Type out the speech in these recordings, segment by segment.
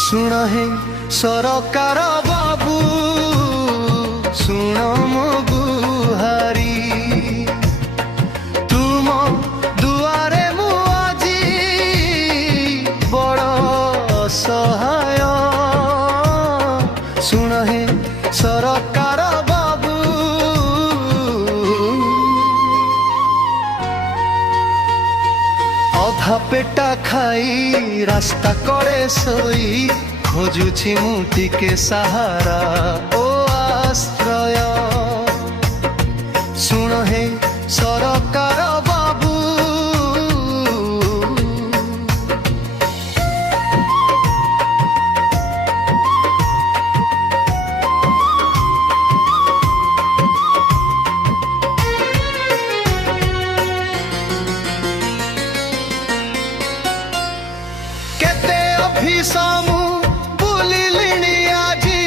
सुन हे सरकार बाबू सुन मो गुहारी तुम दुआरे मु आजी बड़ असहाय सुन हे सरकार बाबू अधा पेटा खाई रास्ता कड़े सोई खोजुछि मु टिके सहारा ओ आश्रय सुन हे सरकार बाबू केते अभिसामु बुलिलिणी आजी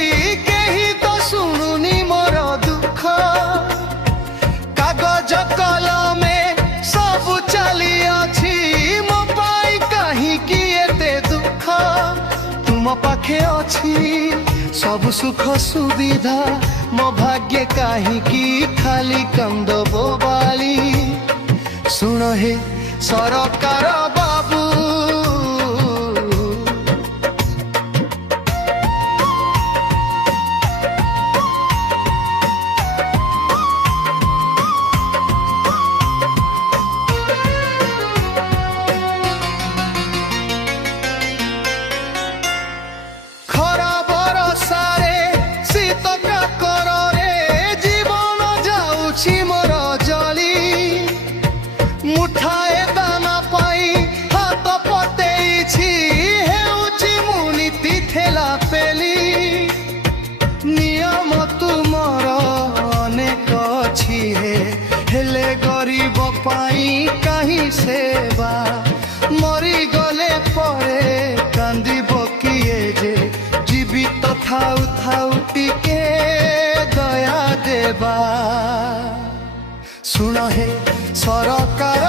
केही तो सुनुनी मोर दुख कागज कलमे सब चली अछि मो पाई कहीं की एते दुख तुम पाखे अछि सब सुख सुविधा मो भाग्य कहीं की खाली कंद बोबाली सुन हे सरकार बाबू मुठाए दाना पाई हाथ पतेइछि हेउछि मुनीति थेला पेली नियम तुमर अनेक अछि हेले गरीब पाई कहीं सेवा मरी गले परे कांदिब किए जे जीवित थाउ थाउ टिके दया देवा सुन हे सरकार